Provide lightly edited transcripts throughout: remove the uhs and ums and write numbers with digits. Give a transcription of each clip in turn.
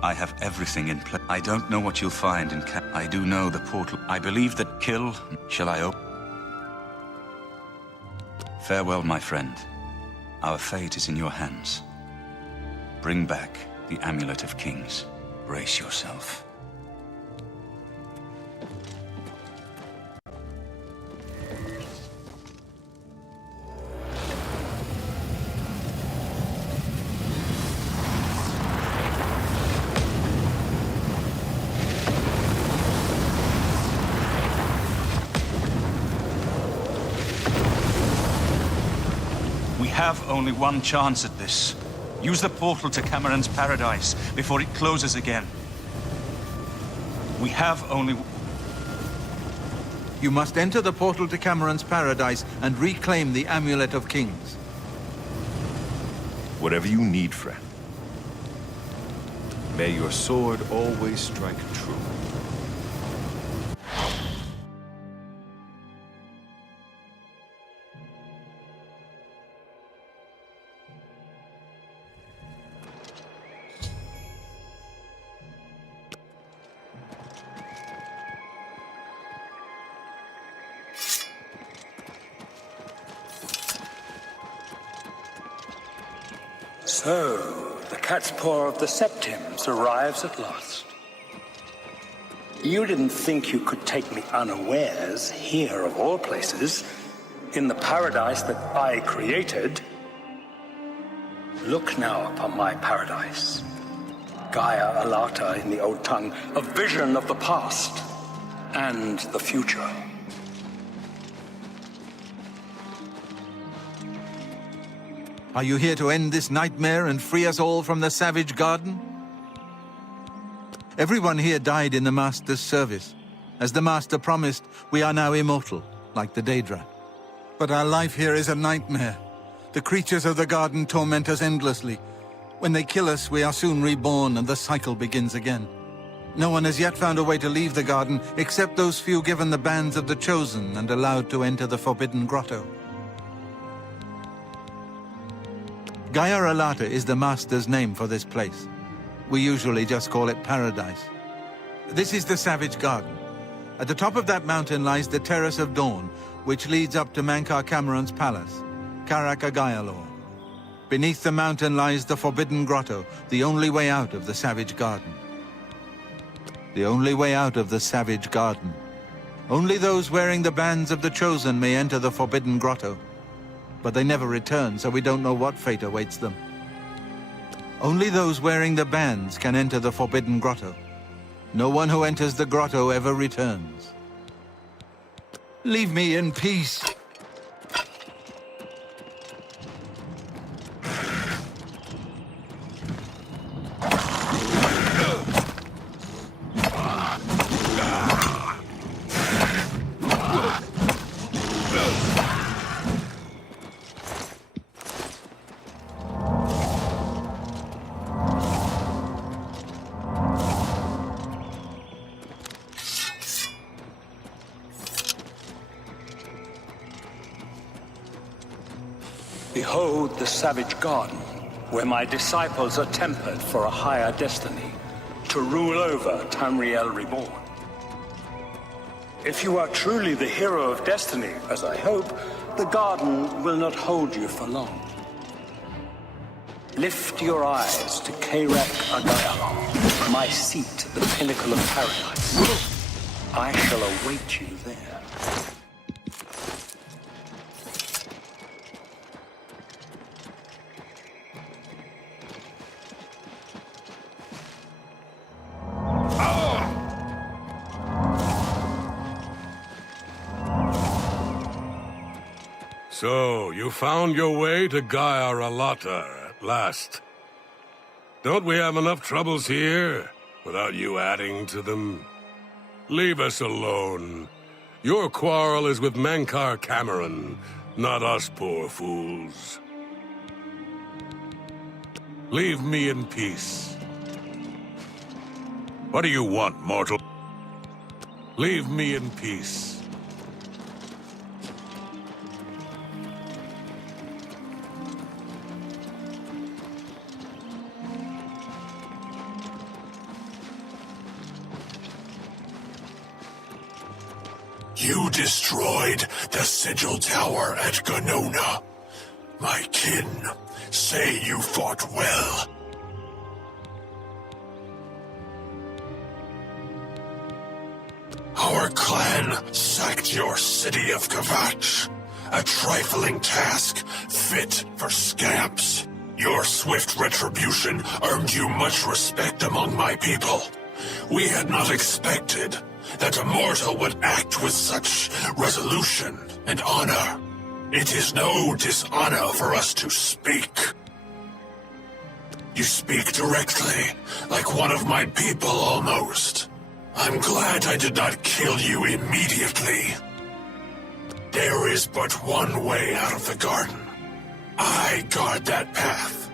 I have everything in place. I don't know what you'll find in I do know the portal. I believe that kill... Shall I open? Farewell, my friend. Our fate is in your hands. Bring back the Amulet of Kings. Brace yourself. We have only one chance at this. Use the portal to Cameron's paradise before it closes again. We have only... You must enter the portal to Cameron's paradise and reclaim the Amulet of Kings. Whatever you need, friend. May your sword always strike true. So, the cat's paw of the Septims arrives at last. You didn't think you could take me unawares, here of all places, in the paradise that I created. Look now upon my paradise. Gaia Alata in the old tongue, a vision of the past and the future. Are you here to end this nightmare and free us all from the savage garden? Everyone here died in the Master's service. As the Master promised, we are now immortal, like the Daedra. But our life here is a nightmare. The creatures of the garden torment us endlessly. When they kill us, we are soon reborn and the cycle begins again. No one has yet found a way to leave the garden, except those few given the bands of the Chosen and allowed to enter the Forbidden Grotto. Gaia Alata is the Master's name for this place. We usually just call it Paradise. This is the Savage Garden. At the top of that mountain lies the Terrace of Dawn, which leads up to Mankar Cameron's palace, Karak Agaialor. Beneath the mountain lies the Forbidden Grotto, the only way out of the Savage Garden. The only way out of the Savage Garden. Only those wearing the bands of the Chosen may enter the Forbidden Grotto. But they never return, so we don't know what fate awaits them. Only those wearing the bands can enter the Forbidden Grotto. No one who enters the grotto ever returns. Leave me in peace. Behold the savage garden, where my disciples are tempered for a higher destiny, to rule over Tamriel Reborn. If you are truly the hero of destiny, as I hope, the garden will not hold you for long. Lift your eyes to Karak Agaialor, my seat at the pinnacle of paradise. I shall await you there. So, you found your way to Gaia Alata at last. Don't we have enough troubles here, without you adding to them? Leave us alone. Your quarrel is with Mankar Cameron, not us poor fools. Leave me in peace. What do you want, mortal? Leave me in peace. You destroyed the Sigil Tower at Ganona. My kin say you fought well. Our clan sacked your city of Kvatch, a trifling task fit for scamps. Your swift retribution earned you much respect among my people. We had not expected that a mortal would act with such resolution and honor. It is no dishonor for us to speak. You speak directly, like one of my people almost. I'm glad I did not kill you immediately. There is but one way out of the garden. I guard that path.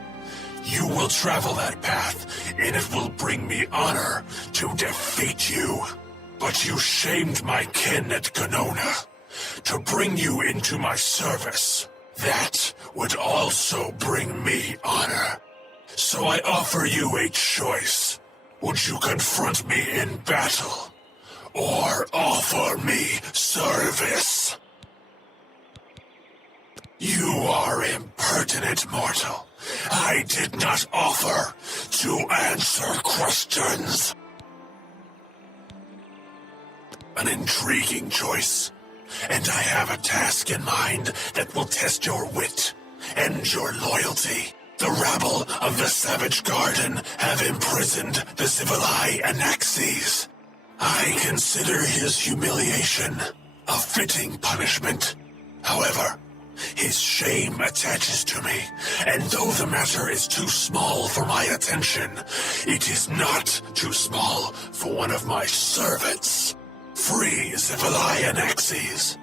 You will travel that path, and it will bring me honor to defeat you. But you shamed my kin at Ganona. To bring you into my service, that would also bring me honor. So I offer you a choice. Would you confront me in battle, or offer me service? You are impertinent, mortal. I did not offer to answer questions. An intriguing choice, and I have a task in mind that will test your wit and your loyalty. The rabble of the Savage Garden have imprisoned the Civilai Anaxes. I consider his humiliation a fitting punishment. However, his shame attaches to me, and though the matter is too small for my attention, it is not too small for one of my servants. Free Civilai Anaxes,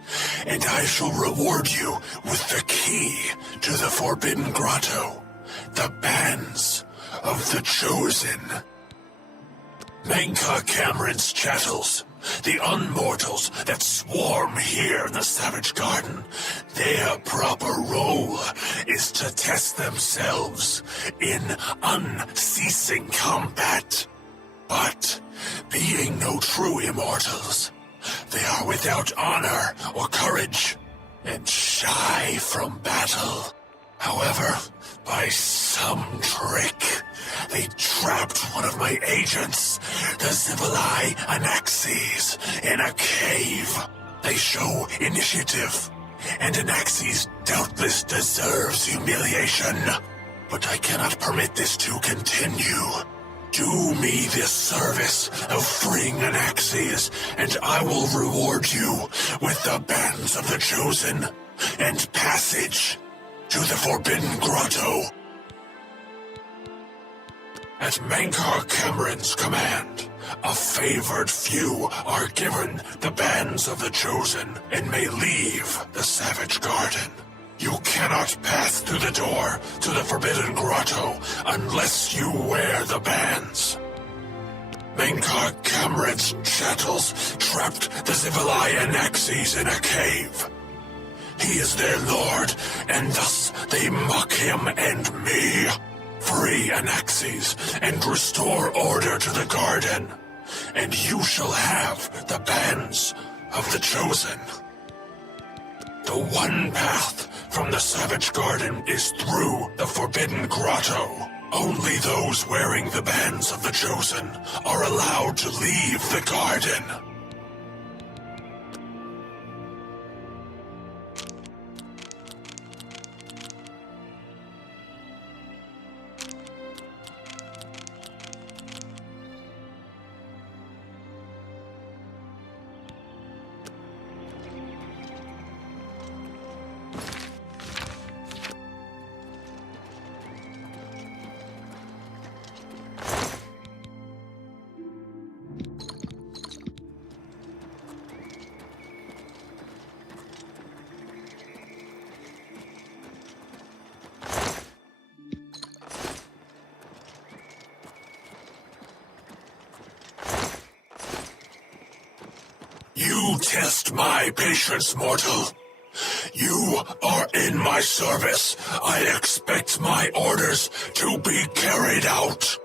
and I shall reward you with the key to the Forbidden Grotto, the Bands of the Chosen. Menka Cameron's chattels, the unmortals that swarm here in the Savage Garden, their proper role is to test themselves in unceasing combat. But, being no true immortals, they are without honor or courage, and shy from battle. However, by some trick, they trapped one of my agents, the Civilai Anaxes, in a cave. They show initiative, and Anaxes doubtless deserves humiliation. But I cannot permit this to continue. Do me this service of freeing Anaxes, and I will reward you with the Bands of the Chosen and passage to the Forbidden Grotto. At Mankar Cameron's command, a favored few are given the Bands of the Chosen and may leave the Savage Garden. You cannot pass through the door to the Forbidden Grotto unless you wear the bands. Mankar Cameron's chattels trapped the Civilai Anaxes in a cave. He is their lord, and thus they mock him and me. Free Anaxes and restore order to the garden, and you shall have the Bands of the Chosen. The one path from the Savage Garden is through the Forbidden Grotto. Only those wearing the Bands of the Chosen are allowed to leave the garden. You test my patience, mortal. You are in my service. I expect my orders to be carried out.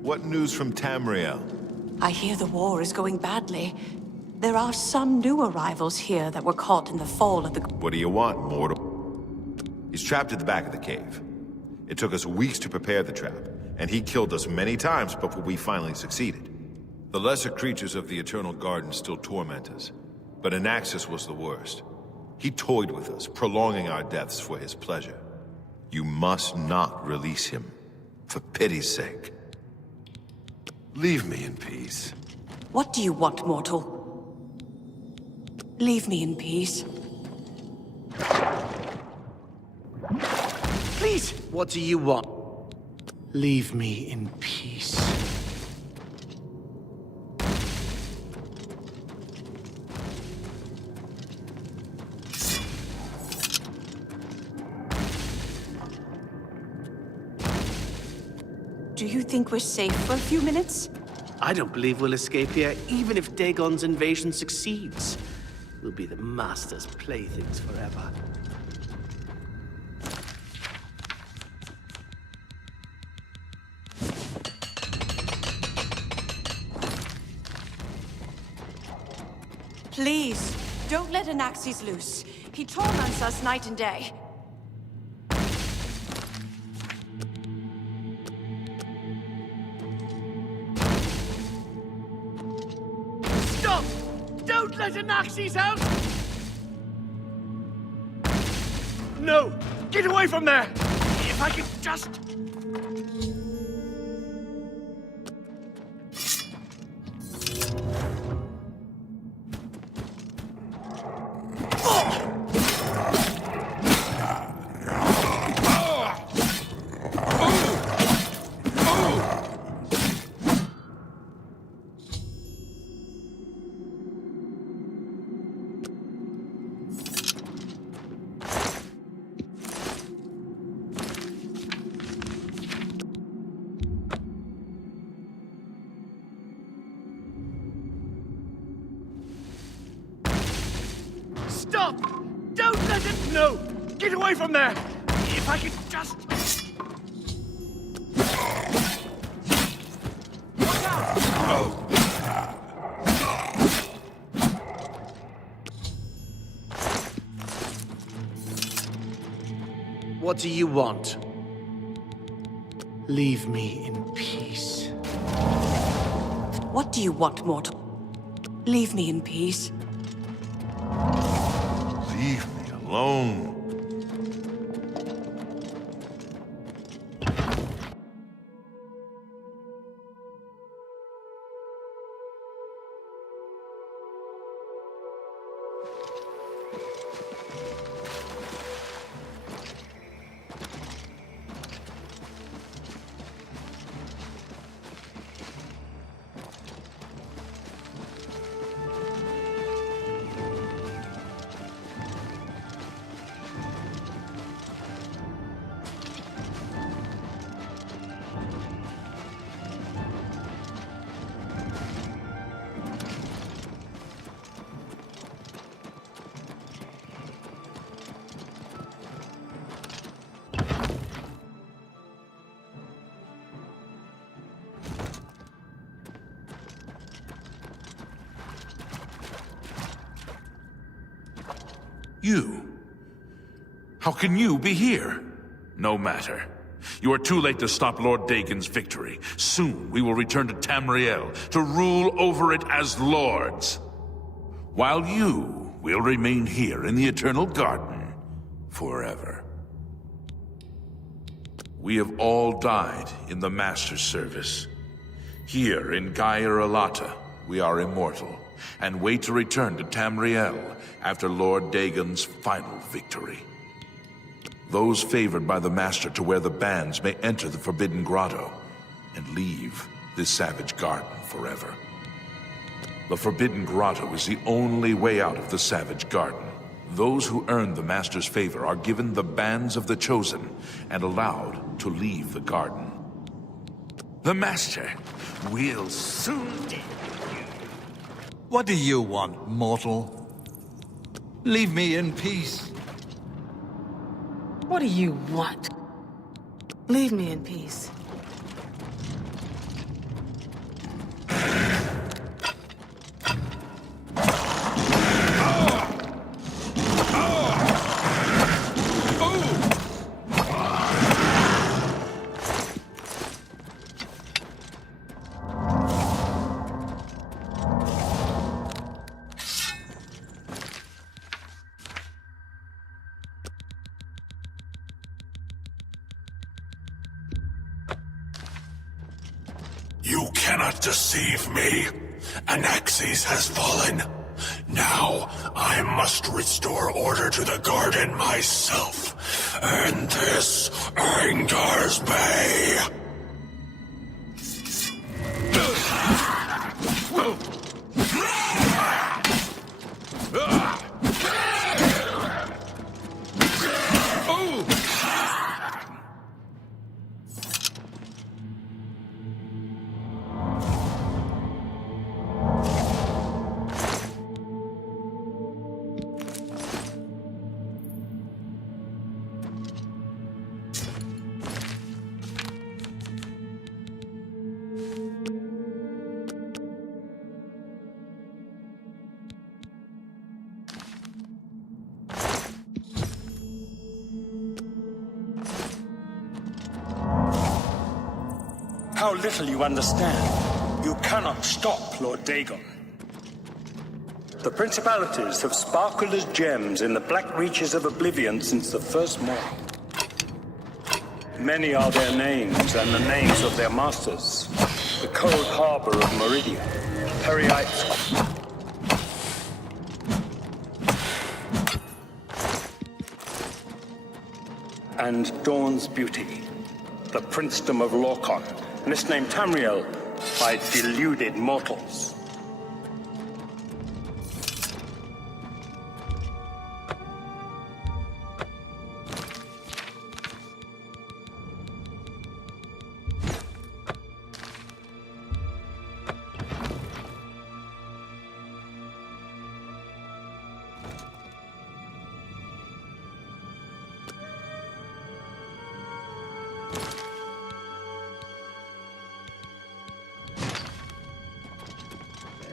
What news from Tamriel? I hear the war is going badly. There are some new arrivals here that were caught in the fall of the... What do you want, mortal? He's trapped at the back of the cave. It took us weeks to prepare the trap, and he killed us many times before we finally succeeded. The lesser creatures of the Eternal Garden still torment us, but Anaxis was the worst. He toyed with us, prolonging our deaths for his pleasure. You must not release him, for pity's sake. Leave me in peace. What do you want, mortal? Leave me in peace. Please! What do you want? Leave me in peace. Do you think we're safe for a few minutes? I don't believe we'll escape here, even if Dagon's invasion succeeds. We'll be the Master's playthings forever. Please, don't let Anaxis loose. He torments us night and day. Stop! Don't let Anaxis out! No! Get away from there! If I could just... Stop! Don't let it... No! Get away from there! If I could just... Watch out! What do you want? Leave me in peace. What do you want, mortal? Leave me in peace. Leave me alone. You? How can you be here? No matter. You are too late to stop Lord Dagon's victory. Soon we will return to Tamriel to rule over it as lords. While you will remain here in the Eternal Garden forever. We have all died in the Master's service. Here in Gaia Alata, we are immortal and wait to return to Tamriel after Lord Dagon's final victory. Those favored by the Master to wear the bands may enter the Forbidden Grotto and leave this savage garden forever. The Forbidden Grotto is the only way out of the savage garden. Those who earn the Master's favor are given the bands of the Chosen and allowed to leave the garden. The Master will soon deal with you. What do you want, mortal? Leave me in peace. What do you want? Leave me in peace. You cannot deceive me. Anaxes has fallen. Now, I must restore order to the garden myself. And this angers me. How little you understand. You cannot stop Lord Dagon. The principalities have sparkled as gems in the black reaches of Oblivion since the first morning. Many are their names and the names of their masters. The cold harbor of Meridia, Periite's and Dawn's beauty, the princedom of Lorkhon, misnamed Tamriel by deluded mortals.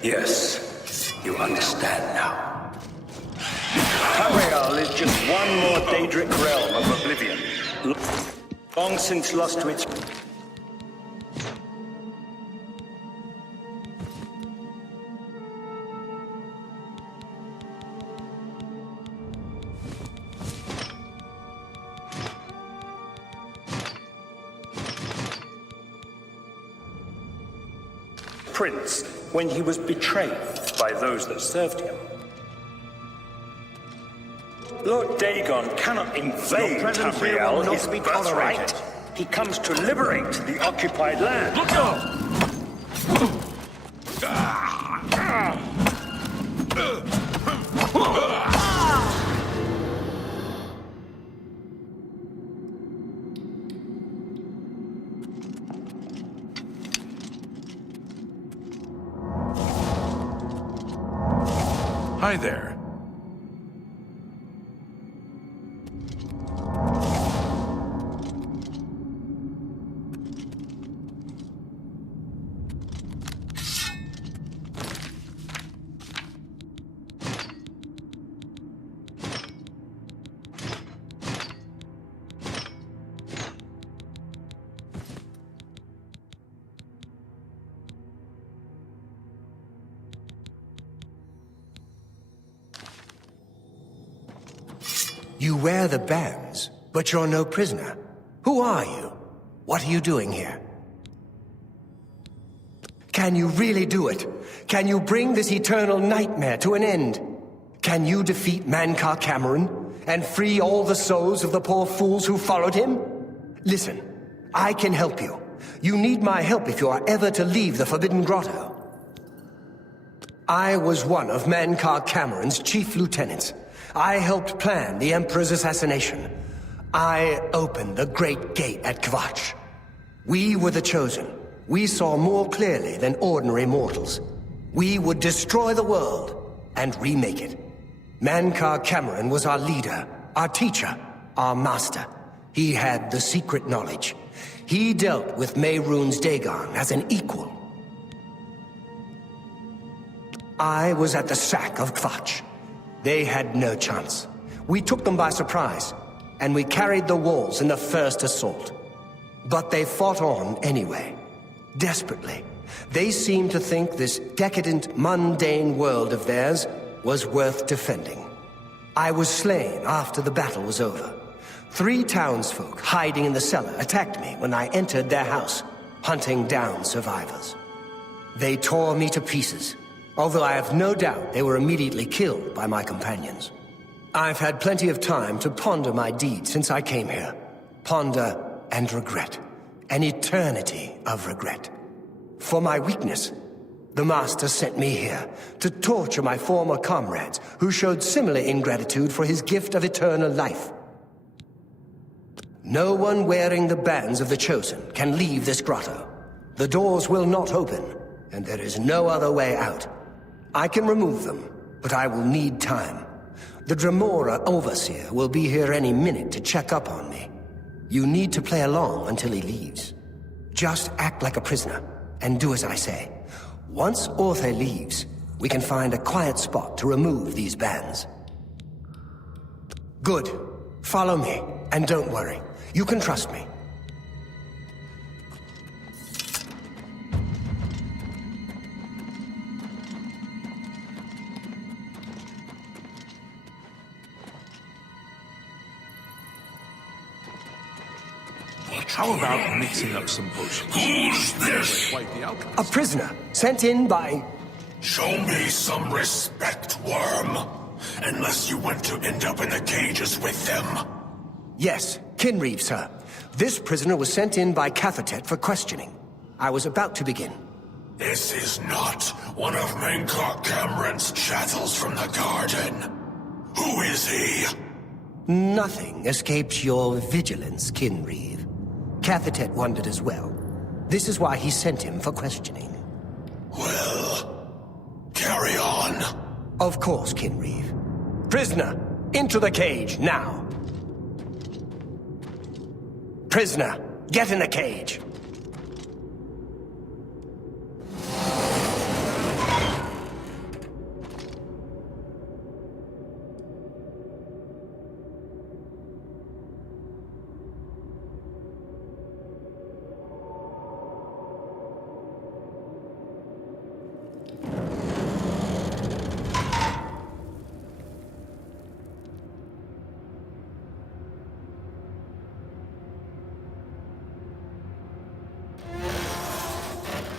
Yes, you understand now. Tamriel is just one more Daedric realm of Oblivion, long since lost to its... prince when he was betrayed by those that served him. Lord Dagon cannot invade Tamriel, his birthright. He comes to liberate the occupied land. Look out! Hi there. You wear the bands, but you're no prisoner. Who are you? What are you doing here? Can you really do it? Can you bring this eternal nightmare to an end? Can you defeat Mankar Cameron and free all the souls of the poor fools who followed him? Listen, I can help you. You need my help if you are ever to leave the Forbidden Grotto. I was one of Mankar Cameron's chief lieutenants. I helped plan the Emperor's assassination. I opened the Great Gate at Kvatch. We were the chosen. We saw more clearly than ordinary mortals. We would destroy the world and remake it. Mankar Cameron was our leader, our teacher, our master. He had the secret knowledge. He dealt with Mehrunes Dagon as an equal. I was at the sack of Kvatch. They had no chance. We took them by surprise, and we carried the walls in the first assault. But they fought on anyway, desperately. They seemed to think this decadent, mundane world of theirs was worth defending. I was slain after the battle was over. 3 townsfolk hiding in the cellar attacked me when I entered their house. hunting down survivors. They tore me to pieces, although I have no doubt they were immediately killed by my companions. I've had plenty of time to ponder my deeds since I came here. Ponder and regret. An eternity of regret. For my weakness, the Master sent me here to torture my former comrades who showed similar ingratitude for his gift of eternal life. No one wearing the bands of the Chosen can leave this grotto. The doors will not open, and there is no other way out. I can remove them, but I will need time. The Dremora Overseer will be here any minute to check up on me. You need to play along until he leaves. Just act like a prisoner, and do as I say. Once Orthe leaves, we can find a quiet spot to remove these bands. Good. Follow me, and don't worry. You can trust me. How about mixing up some potions? Who's this? Quite the outcome. A prisoner, sent in by... Show me some respect, worm. Unless you want to end up in the cages with them. Yes, Kinreeve, sir. This prisoner was sent in by Cathatet for questioning. I was about to begin. This is not one of Menkar Cameron's chattels from the garden. Who is he? Nothing escapes your vigilance, Kinreeve. Cathatet wondered as well. This is why he sent him for questioning. Well, carry on. Of course, Kinreeve. Prisoner, into the cage, now. Prisoner, get in the cage.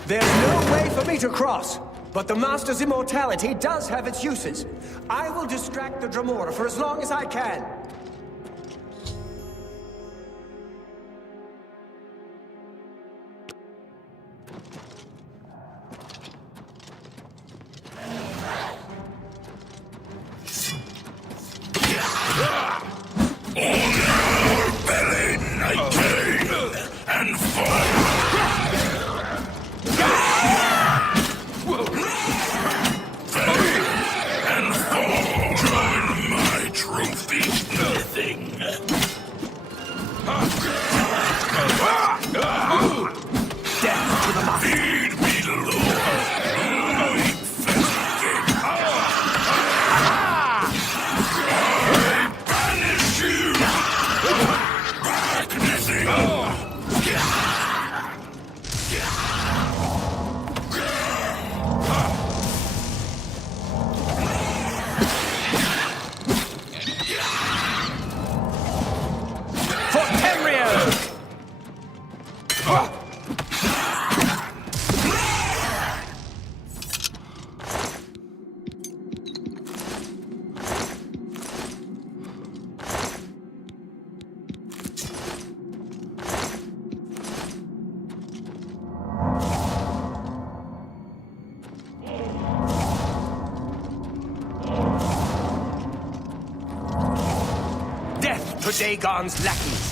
There's no way for me to cross, but the Master's immortality does have its uses. I will distract the Dremora for as long as I can. To Dagon's lackeys.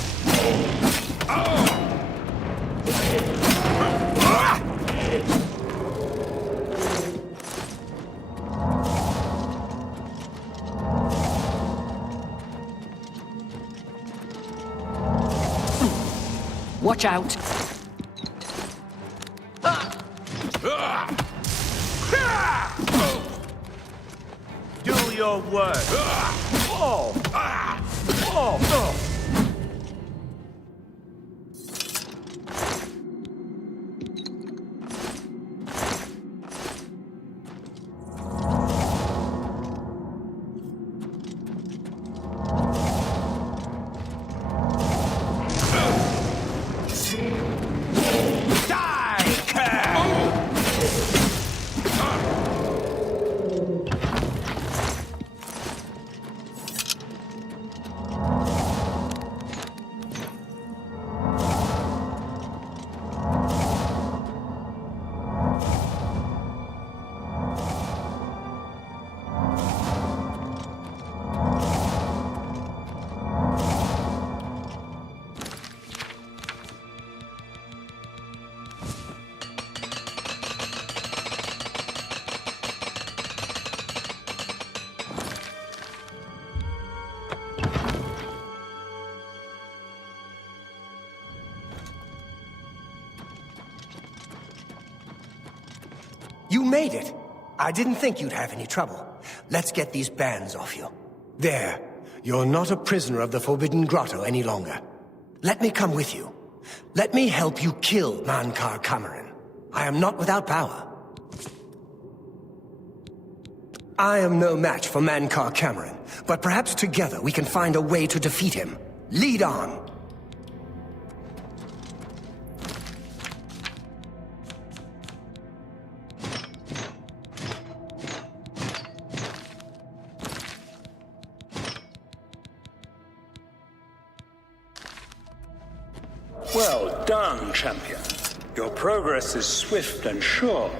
Watch out. Do your work. Oh! Oh! Oh! Die! You made it. I didn't think you'd have any trouble. Let's get these bands off you. There. You're not a prisoner of the Forbidden Grotto any longer. Let me come with you. Let me help you kill Mankar Cameron. I am not without power. I am no match for Mankar Cameron, but perhaps together we can find a way to defeat him. Lead on! Well done, champion. Your progress is swift and sure.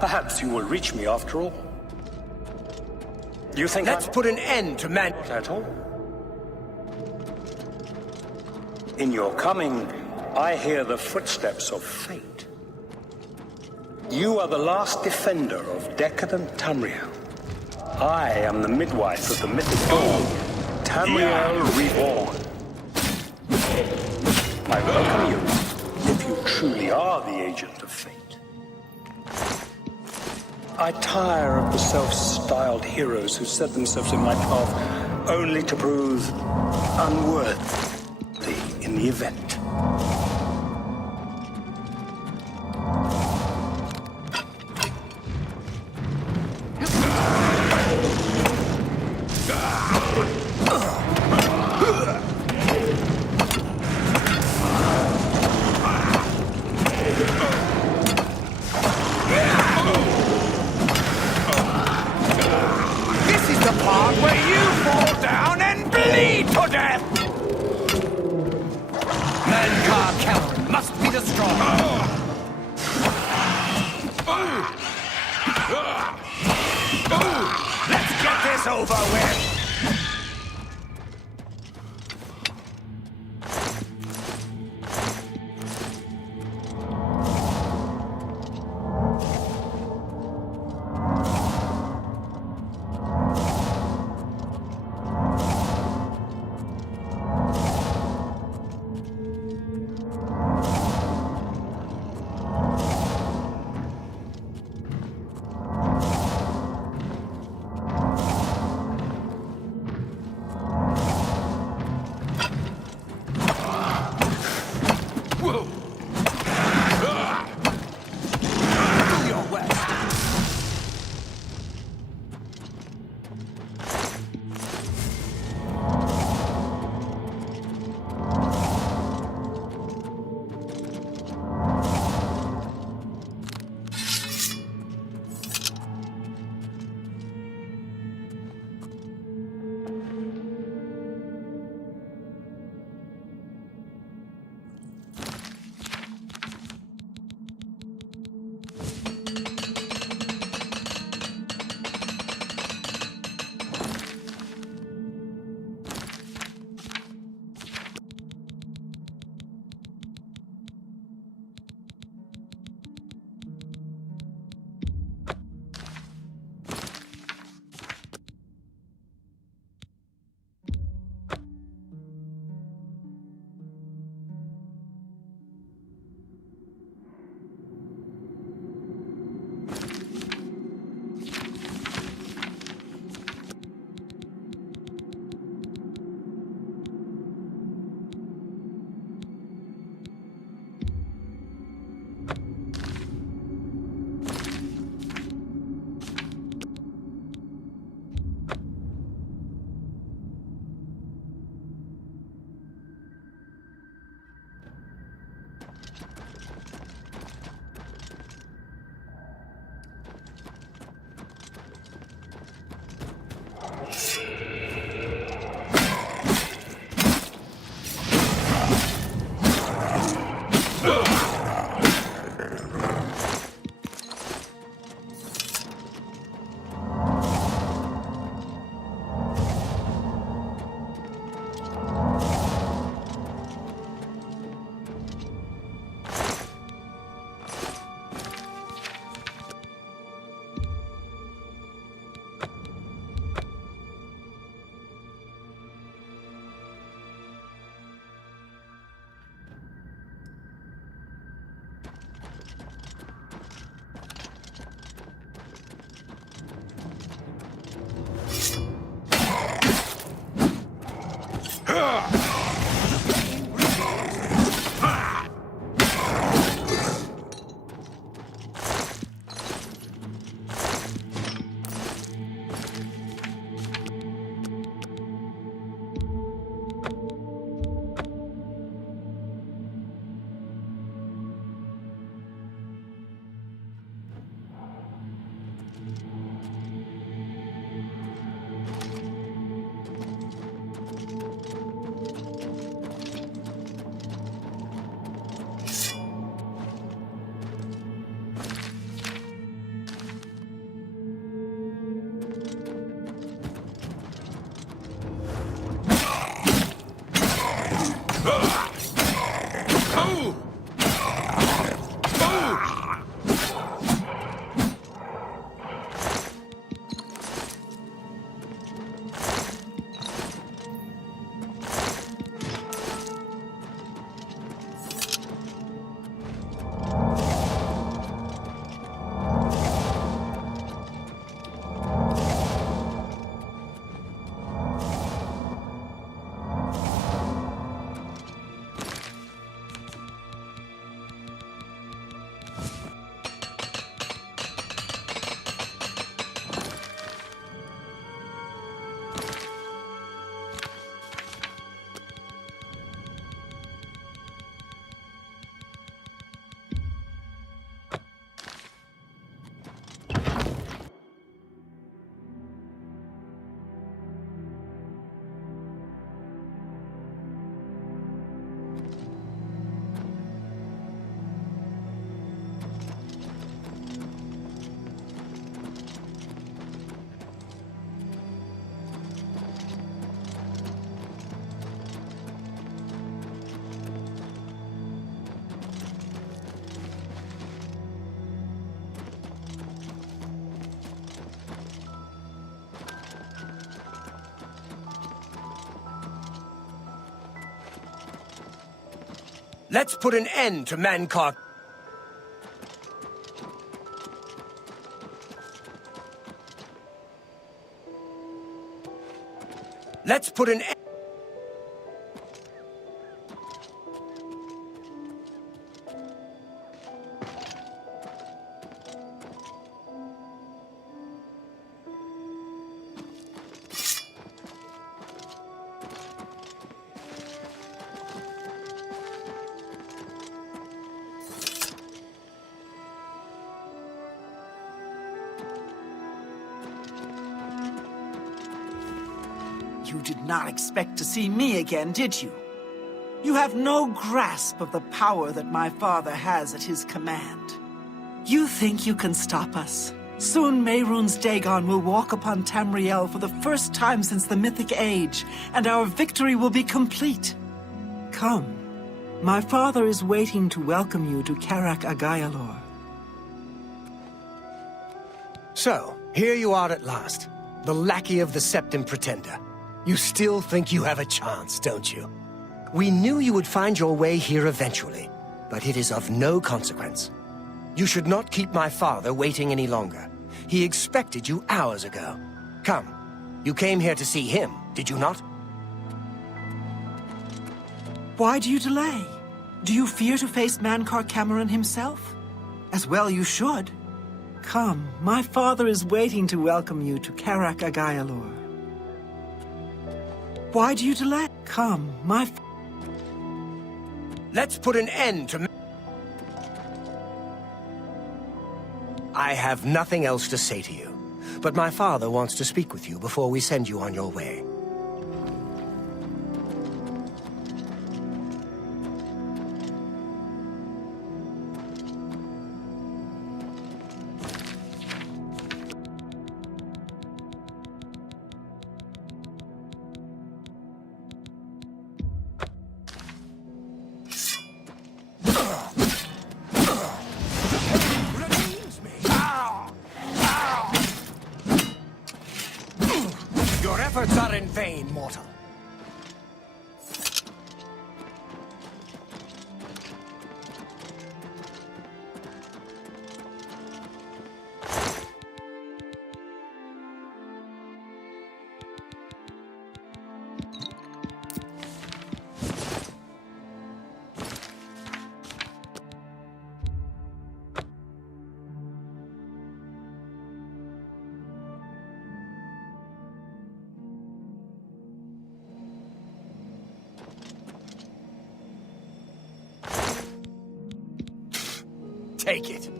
Perhaps you will reach me after all. You think Let's put an end to man... Not at all. In your coming, I hear the footsteps of fate. You are the last defender of decadent Tamriel. I am the midwife of the mythic dawn, Tamriel Reborn. I welcome you, if you truly are the agent of fate. I tire of the self-styled heroes who set themselves in my path only to prove unworthy in the event. Let's put an end to Mankar. Let's put an end. You did not expect to see me again, did you? You have no grasp of the power that my father has at his command. You think you can stop us? Soon Mehrunes Dagon will walk upon Tamriel for the first time since the Mythic Age, and our victory will be complete. Come. My father is waiting to welcome you to Karak Agayalor. So, here you are at last. The lackey of the Septim Pretender. You still think you have a chance, don't you? We knew you would find your way here eventually, but it is of no consequence. You should not keep my father waiting any longer. He expected you hours ago. Come, you came here to see him, did you not? Why do you delay? Do you fear to face Mankar Cameron himself? As well you should. Come, my father is waiting to welcome you to Karak Agayalor. Why do you delay? Come, Let's put an end to... I have nothing else to say to you, but my father wants to speak with you before we send you on your way. Your efforts are in vain, mortal. Take it.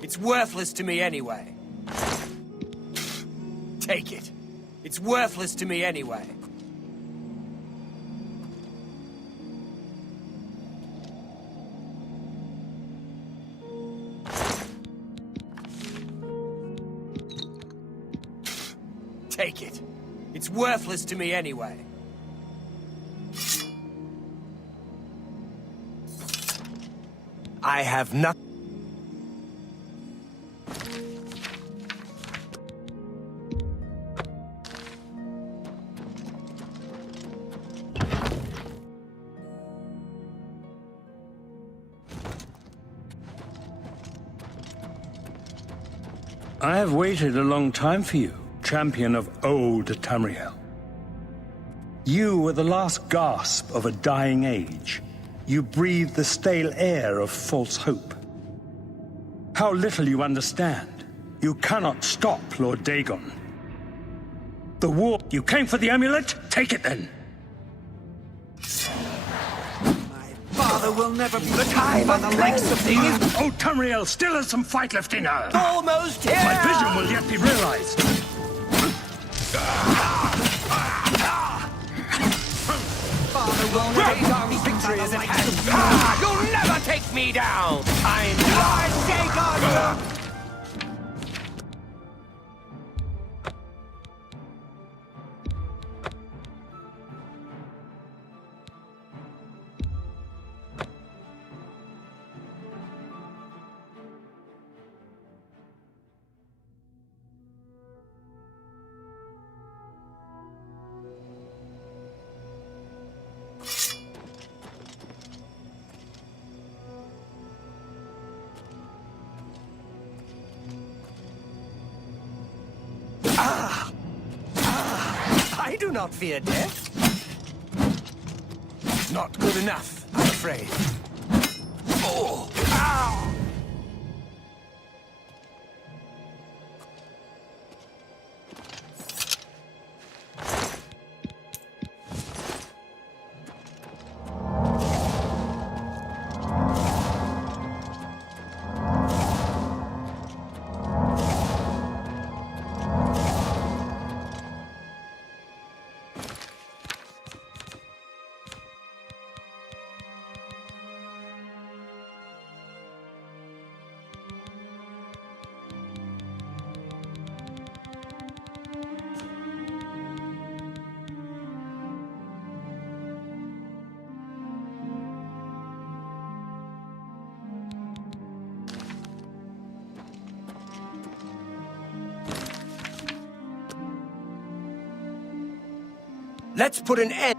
It's worthless to me anyway. Take it. It's worthless to me anyway. Take it. It's worthless to me anyway. I have nothing. I have waited a long time for you, champion of old Tamriel. You were the last gasp of a dying age. You breathed the stale air of false hope. How little you understand. You cannot stop Lord Dagon. The war... You came for the amulet? Take it then. Father will never be the time on the likes of these. Oh, Tamriel still has some fight left in her. Almost here! My vision will yet be realized. Father will never Dagon's victory is at hand. You'll never take me down! I'm Lord Dagon! I do not fear death. Not good enough, I'm afraid. Oh! Ow! Let's put an end.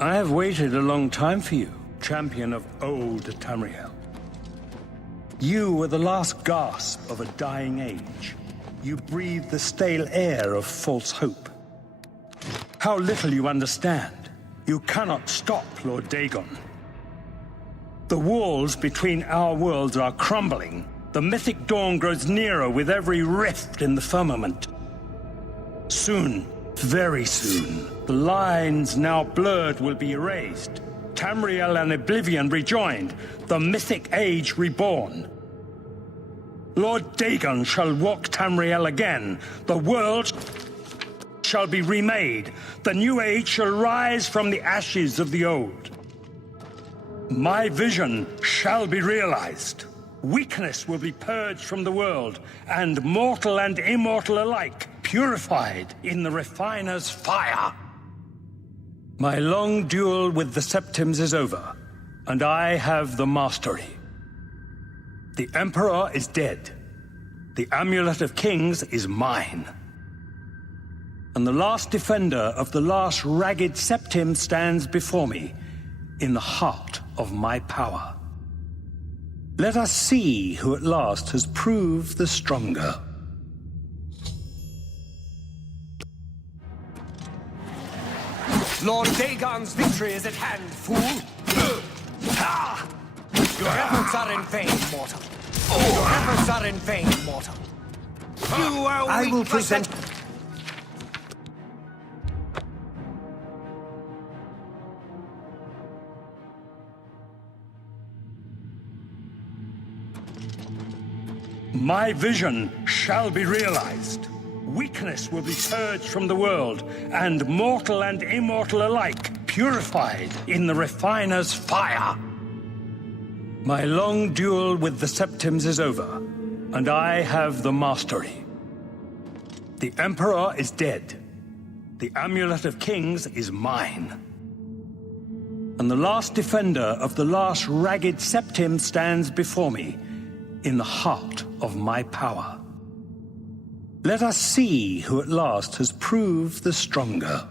I have waited a long time for you, champion of old Tamriel. You were the last gasp of a dying age. You breathed the stale air of false hope. How little you understand. You cannot stop Lord Dagon. The walls between our worlds are crumbling. The mythic dawn grows nearer with every rift in the firmament. Soon, very soon, the lines now blurred will be erased. Tamriel and Oblivion rejoined, the mythic age reborn. Lord Dagon shall walk Tamriel again. The world shall be remade. The new age shall rise from the ashes of the old. My vision shall be realized. Weakness will be purged from the world, and mortal and immortal alike purified in the refiner's fire. My long duel with the Septims is over, and I have the mastery. The Emperor is dead. The Amulet of Kings is mine. And the last defender of the last ragged Septim stands before me, in the heart of my power. Let us see who at last has proved the stronger. Lord Dagon's victory is at hand, fool! Your efforts are in vain, mortal. Your efforts are in vain, mortal. You are weak, I will present... My vision shall be realized. weakness will be purged from the world, and mortal and immortal alike purified in the refiner's fire. My long duel with the Septims is over, and I have the mastery. The Emperor is dead. The Amulet of Kings is mine. And the last defender of the last ragged Septim stands before me, in the heart of my power. Let us see who at last has proved the stronger.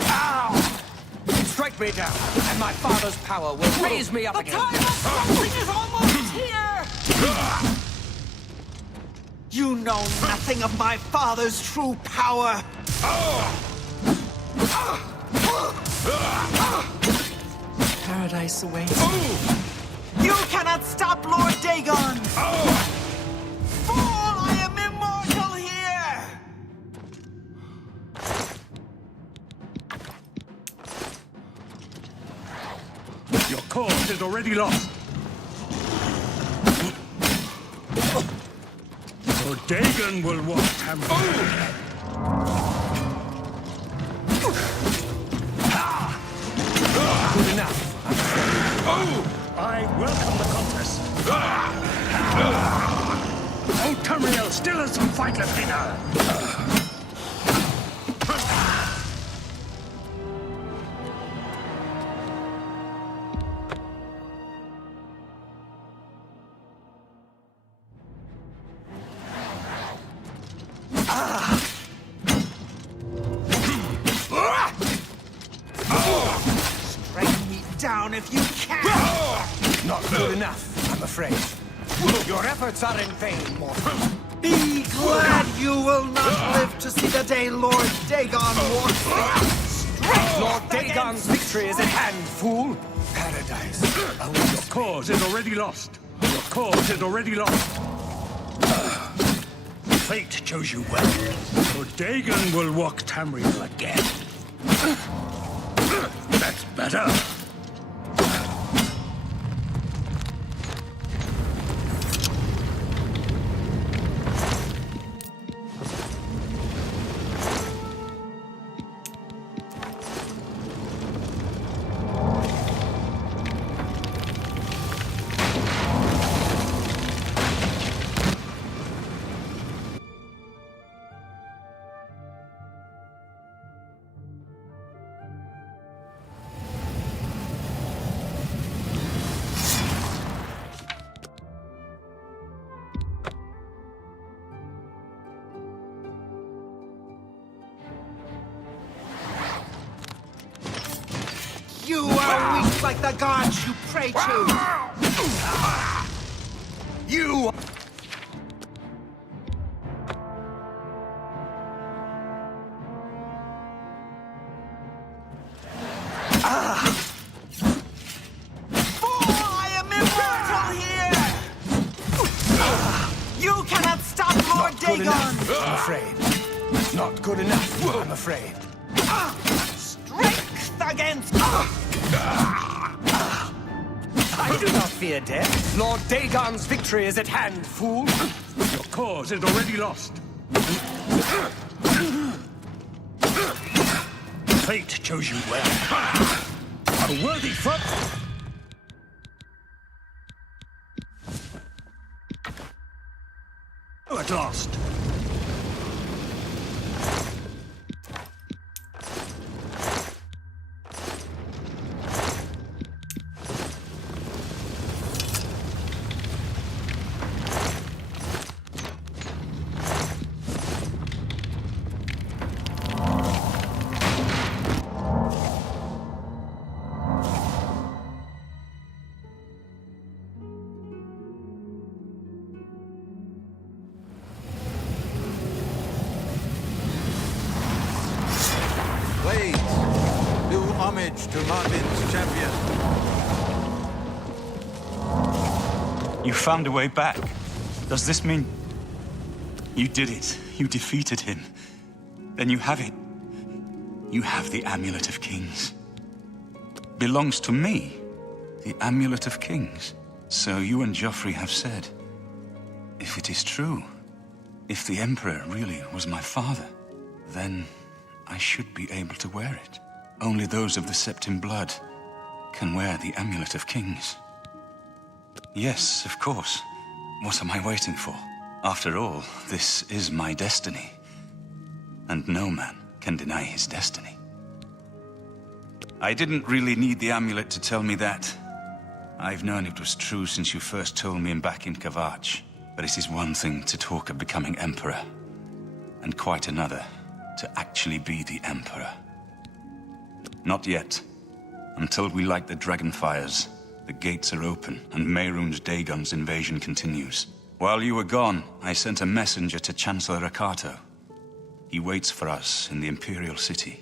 Ow! Strike me down, and my father's power will raise me up again. The time of something is almost here! You know nothing of my father's true power! Paradise awaits. You cannot stop Lord Dagon! Fool, I am immortal here! Your cause is already lost. Lord Dagon will walk Tamriel. Good enough. I welcome the contest. Old Tamriel still has some fight left in her. Strike me down if you can! Not good enough, I'm afraid. Your efforts are in vain, mortal. Be glad you will not live to see the day Lord Dagon walks. Lord Dagon's victory is at hand, fool. Paradise. Your cause is already lost. Your cause is already lost. Fate chose you well. Lord Dagon will walk Tamriel again. That's better. You are weak like the gods you pray to! You... Fool, I am immortal here! You cannot stop Lord Good Dagon! enough, I'm afraid. Not good enough, I'm afraid. Strength against... I do not fear death. Lord Dagon's victory is at hand, fool. Your cause is already lost. Fate chose you well. A worthy foot. At last. Please, do homage to Martin's champion. You found a way back. Does this mean... You did it. You defeated him. Then you have it. You have the Amulet of Kings. Belongs to me. The Amulet of Kings. So you and Joffrey have said. If it is true, if the Emperor really was my father, then I should be able to wear it. Only those of the Septim blood can wear the Amulet of Kings. Yes, of course. What am I waiting for? After all, this is my destiny. And no man can deny his destiny. I didn't really need the amulet to tell me that. I've known it was true since you first told me back in Kvatch. But it is one thing to talk of becoming Emperor, and quite another to actually be the Emperor. Not yet. Until we light the Dragonfires, the gates are open, and Mehrunes Dagon's invasion continues. While you were gone, I sent a messenger to Chancellor Rakato. He waits for us in the Imperial City.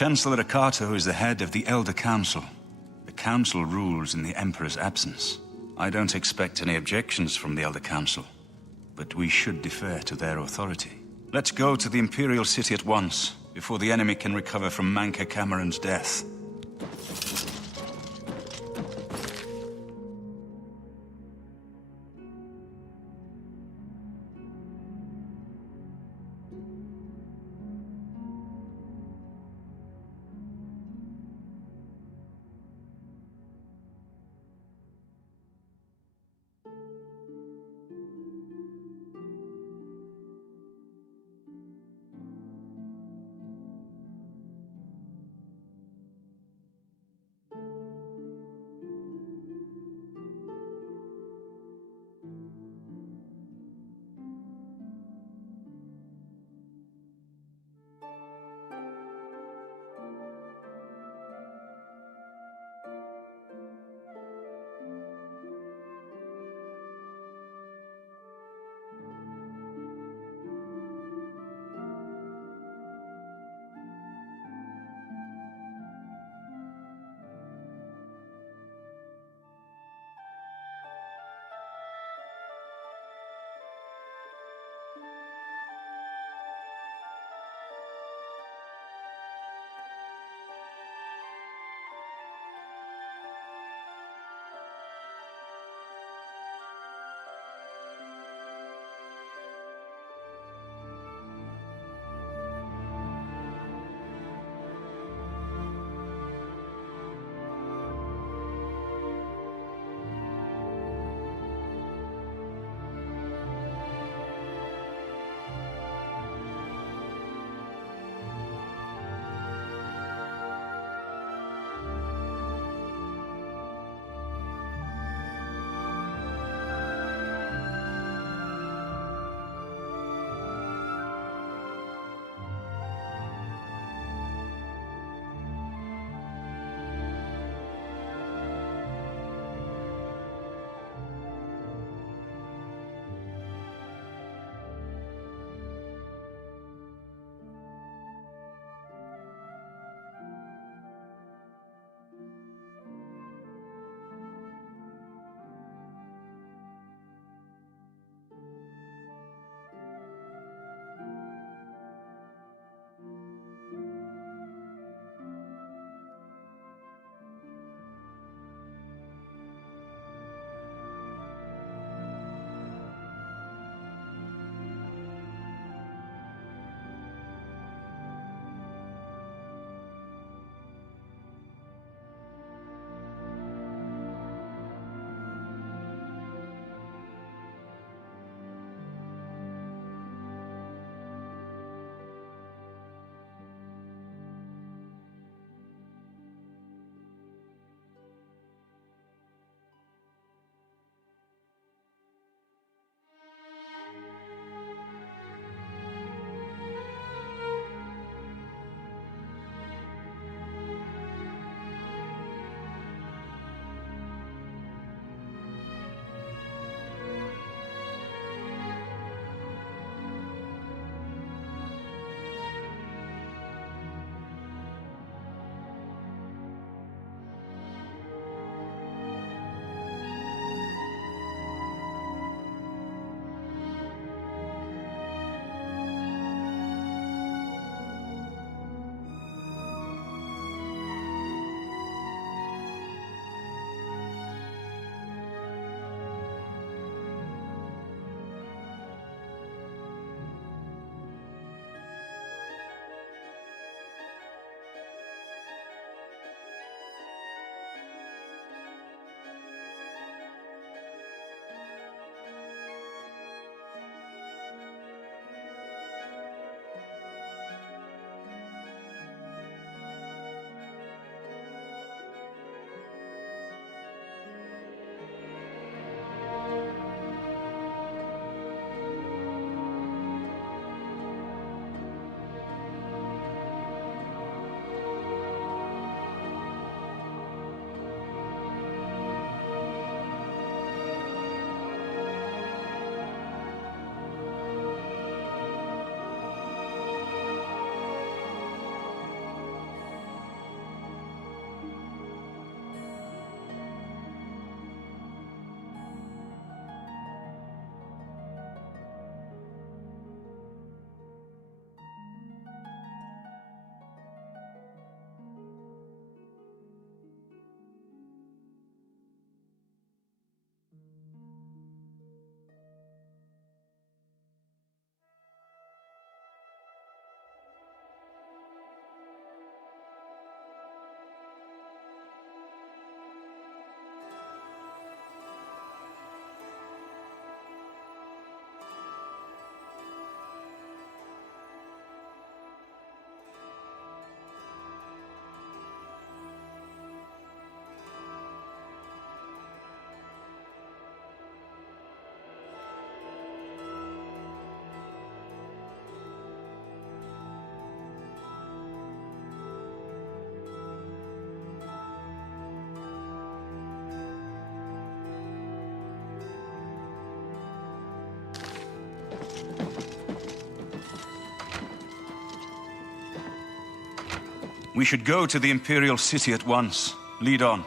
Chancellor Akato is the head of the Elder Council. The Council rules in the Emperor's absence. I don't expect any objections from the Elder Council, but we should defer to their authority. Let's go to the Imperial City at once, before the enemy can recover from Manka Cameron's death. We should go to the Imperial City at once. Lead on.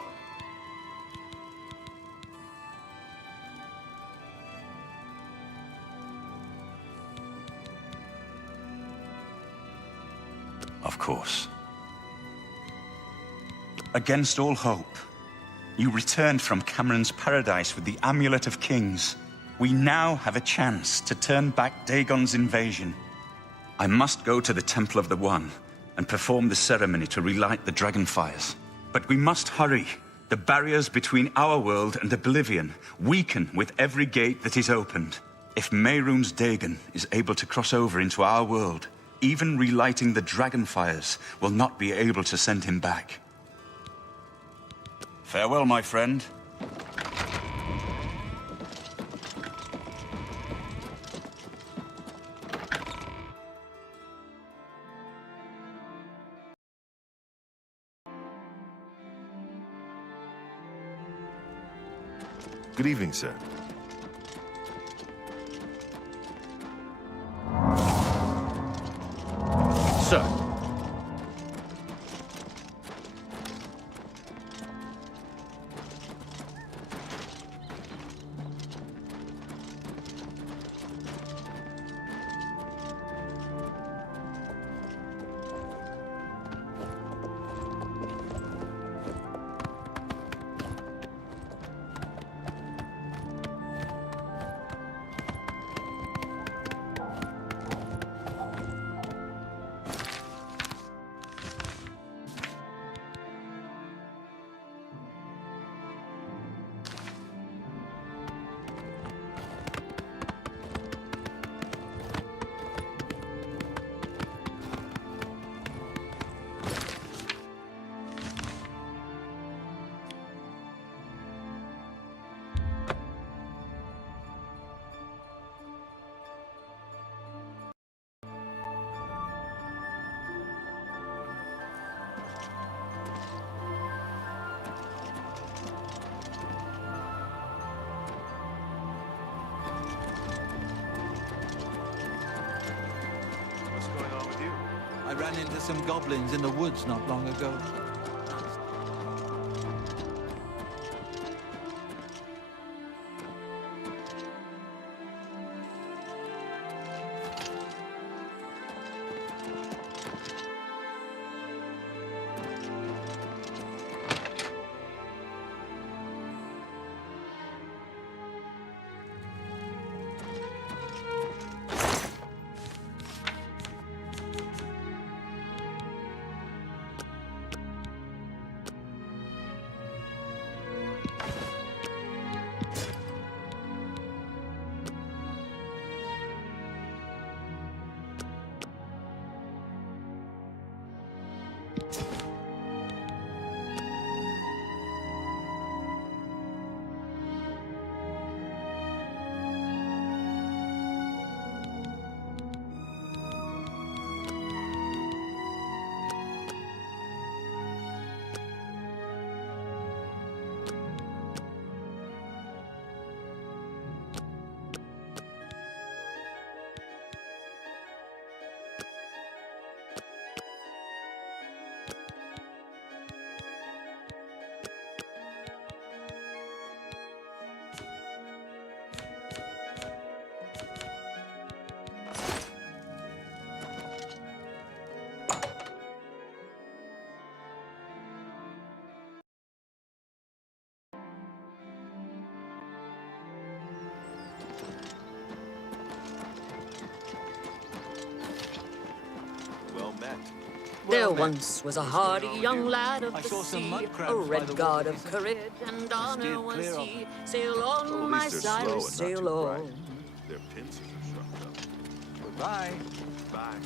Of course. Against all hope, you returned from Cameron's paradise with the Amulet of Kings. We now have a chance to turn back Dagon's invasion. I must go to the Temple of the One and perform the ceremony to relight the dragonfires. But we must hurry. The barriers between our world and Oblivion weaken with every gate that is opened. If Mehrunes Dagon is able to cross over into our world, even relighting the dragonfires will not be able to send him back. Farewell, my friend. Good evening, sir. Sir. I ran into some goblins in the woods not long ago. There once was a hardy young lad of the sea, a red god of courage and honor was he. Sail on, my Cyrus, sail on. Their pincers are sharpened up. Goodbye. Bye.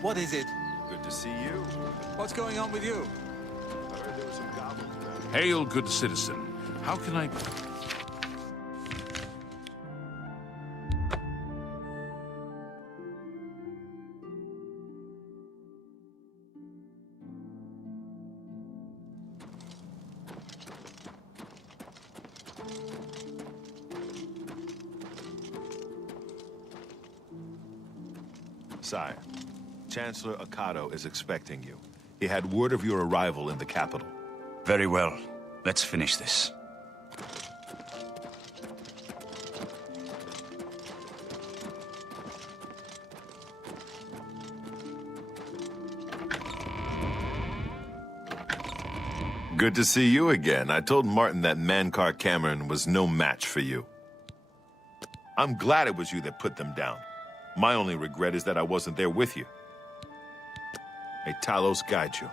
What is it? Good to see you. What's going on with you? I heard there were some goblins around. Hail, good citizen. How can I... Sire, Chancellor Akato is expecting you. He had word of your arrival in the capital. Very well. Let's finish this. Good to see you again. I told Martin that Mankar Cameron was no match for you. I'm glad it was you that put them down. My only regret is that I wasn't there with you. May Talos guide you.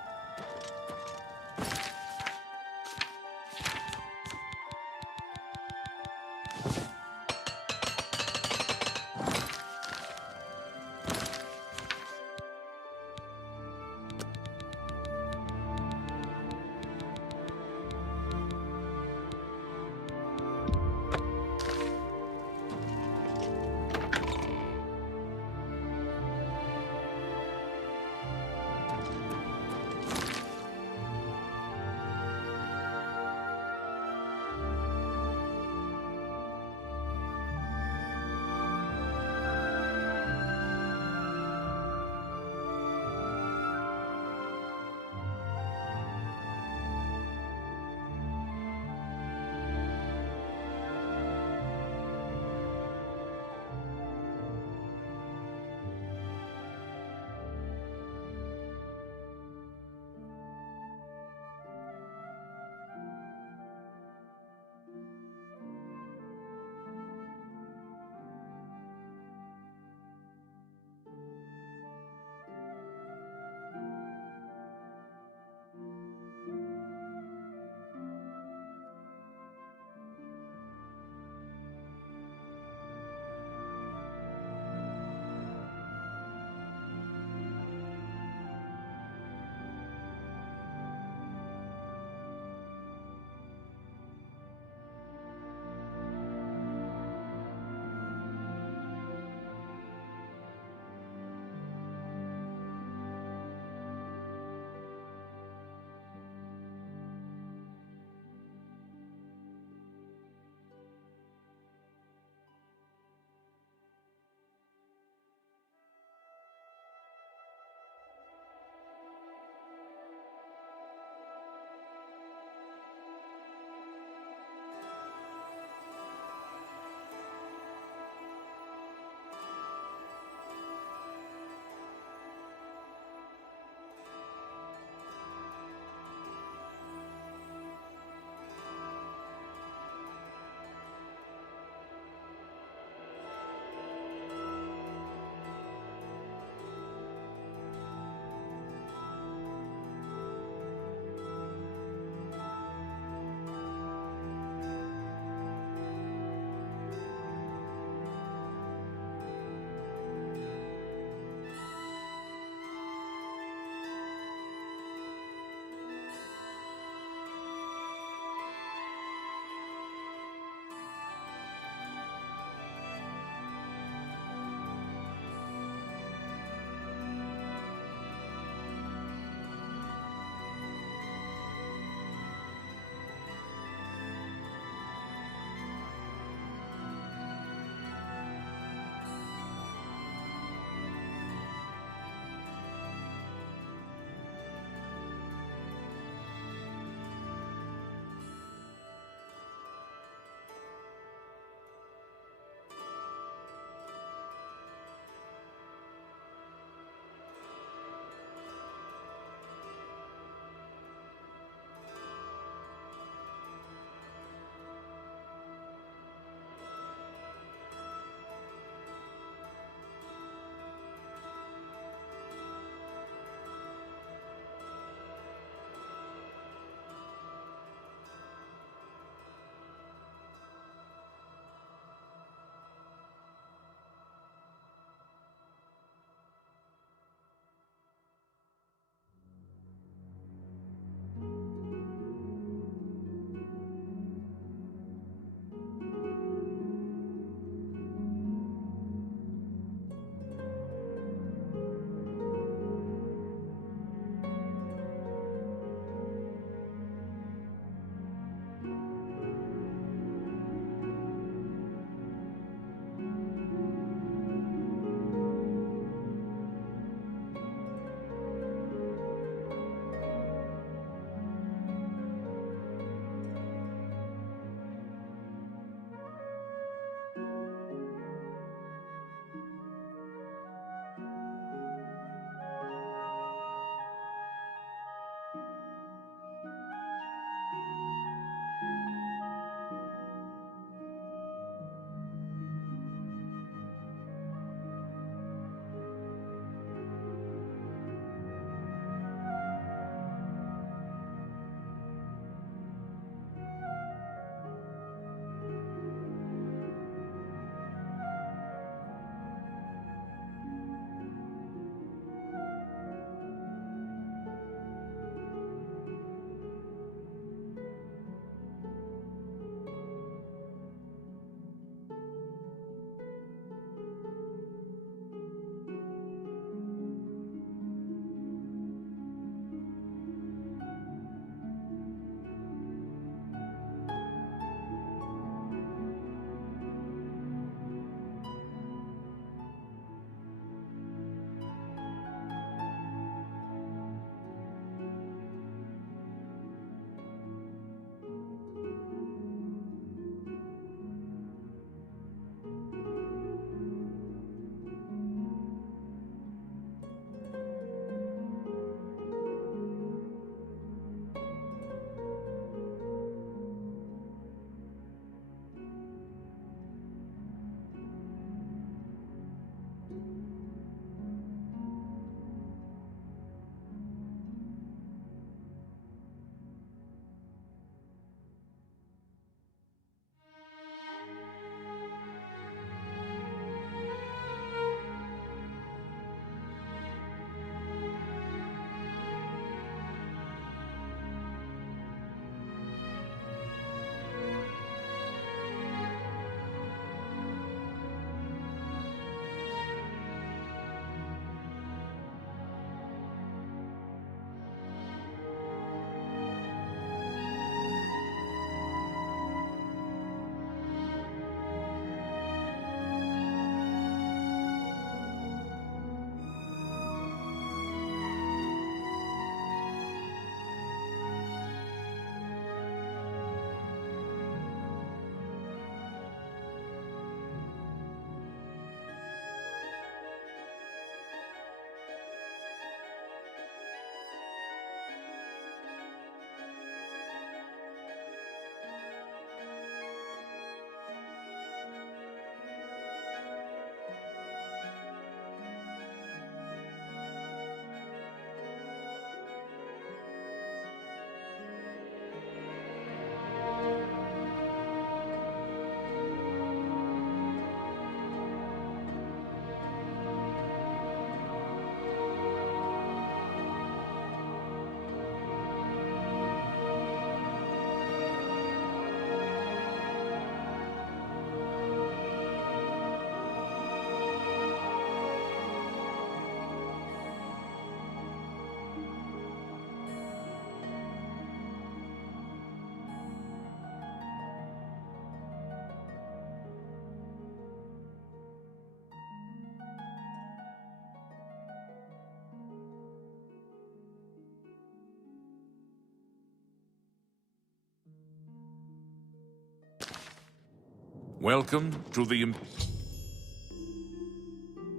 Welcome to the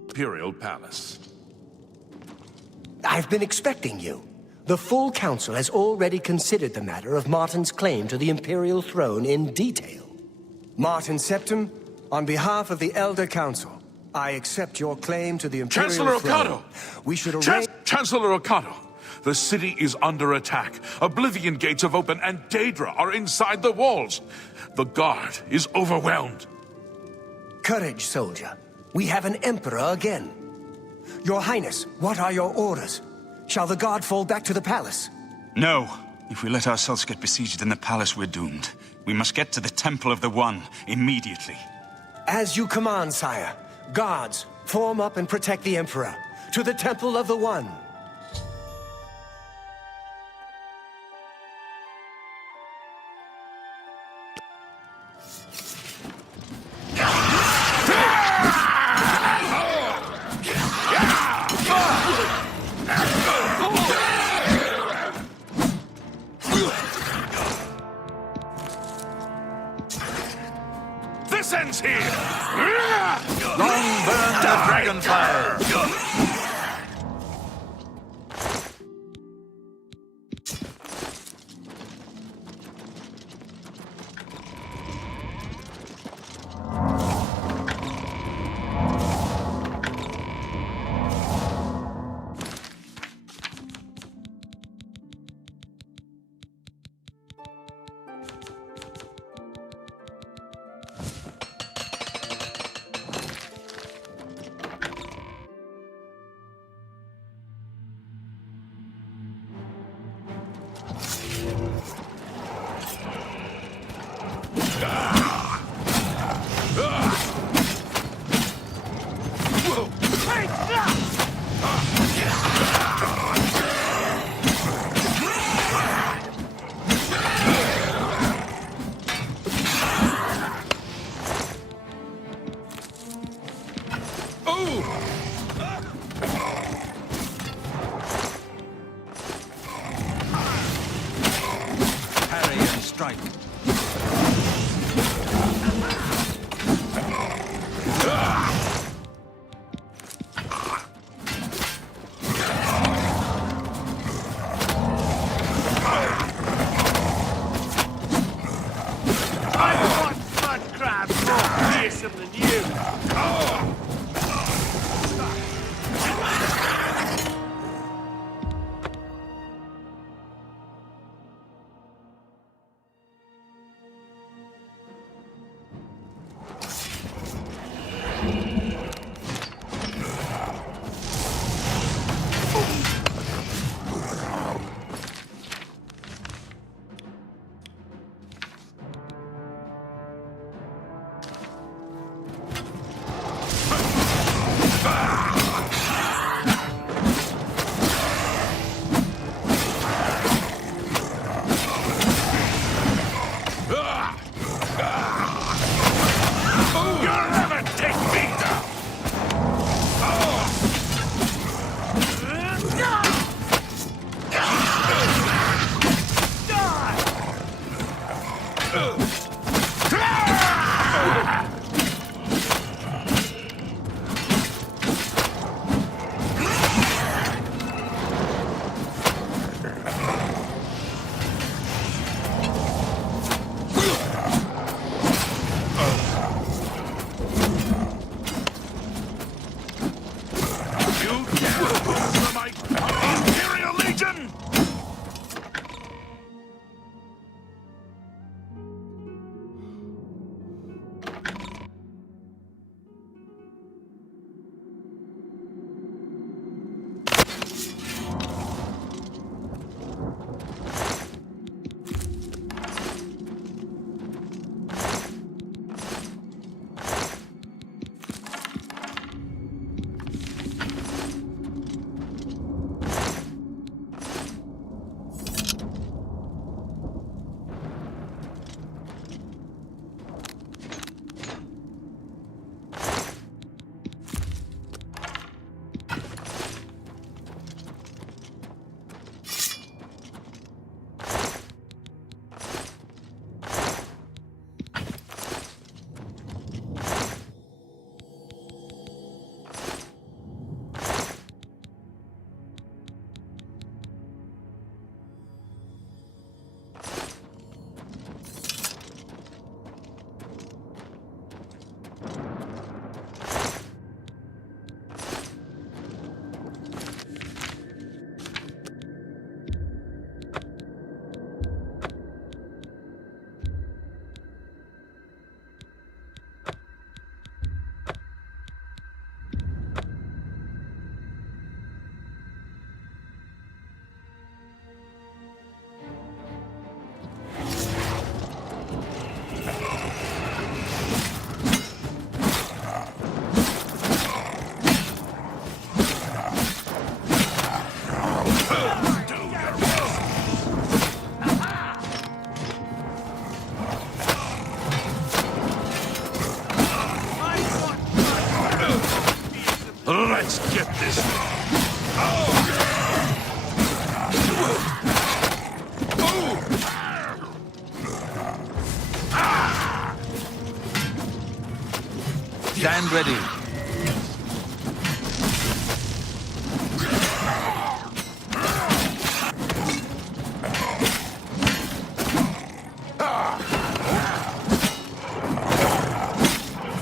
Imperial Palace. I've been expecting you. The full council has already considered the matter of Martin's claim to the Imperial throne in detail. Martin Septim, on behalf of the Elder Council, I accept your claim to the Imperial Chancellor throne. Okado! We should arrange... Chancellor Okado! The city is under attack. Oblivion gates have opened and Daedra are inside the walls. The guard is overwhelmed. Courage, soldier. We have an emperor again. Your Highness, what are your orders? Shall the guard fall back to the palace? No. If we let ourselves get besieged in the palace, we're doomed. We must get to the Temple of the One immediately. As you command, sire. Guards, form up and protect the Emperor. To the Temple of the One. This ends here! Long burn the dragonfire! Parry and strike. Let's get this. Stand ready.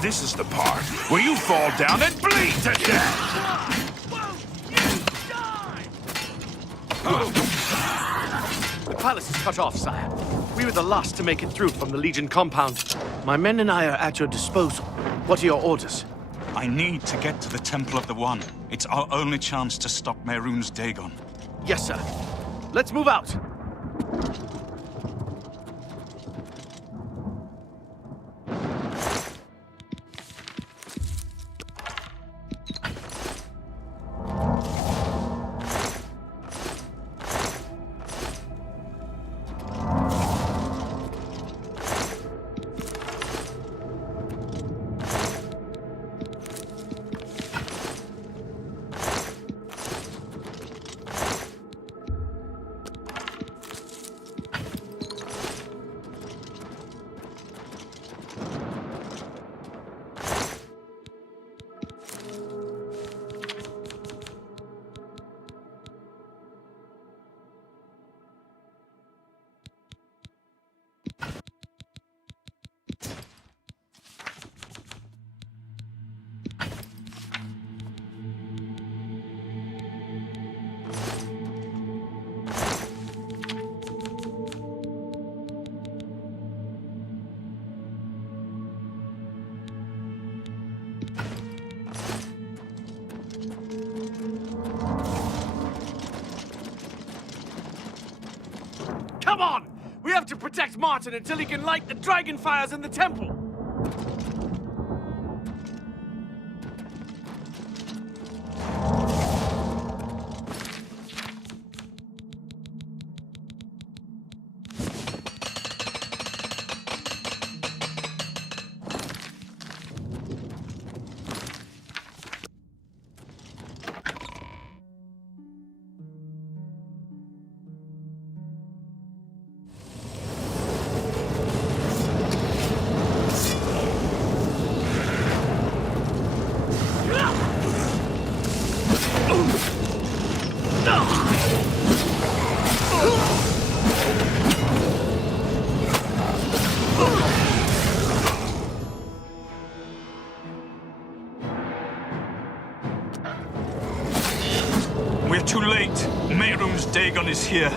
This is the part where you fall down and bleed to death! The palace is cut off, sire. We were the last to make it through from the Legion compound. My men and I are at your disposal. What are your orders? I need to get to the Temple of the One. It's our only chance to stop Mehrunes Dagon. Yes, sir. Let's move out. Come on! We have to protect Martin until he can light the dragon fires in the temple! We're too late. Mehrunes Dagon is here.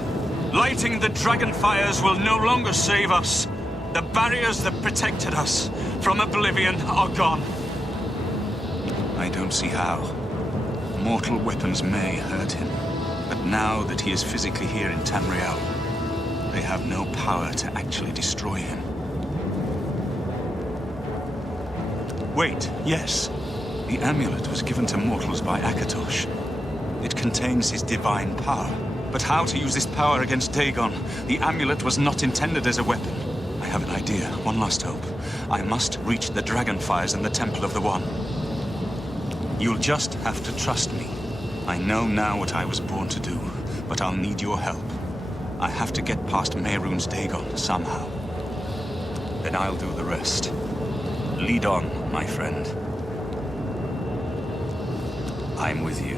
Lighting the dragon fires will no longer save us. The barriers that protected us from Oblivion are gone. I don't see how. Mortal weapons may hurt him, but now that he is physically here in Tamriel, they have no power to actually destroy him. Wait, yes. The amulet was given to mortals by Akatosh. It contains his divine power. But how to use this power against Dagon? The amulet was not intended as a weapon. I have an idea, one last hope. I must reach the dragon fires in the Temple of the One. You'll just have to trust me. I know now what I was born to do, but I'll need your help. I have to get past Mehrunes Dagon somehow. Then I'll do the rest. Lead on, my friend. I'm with you.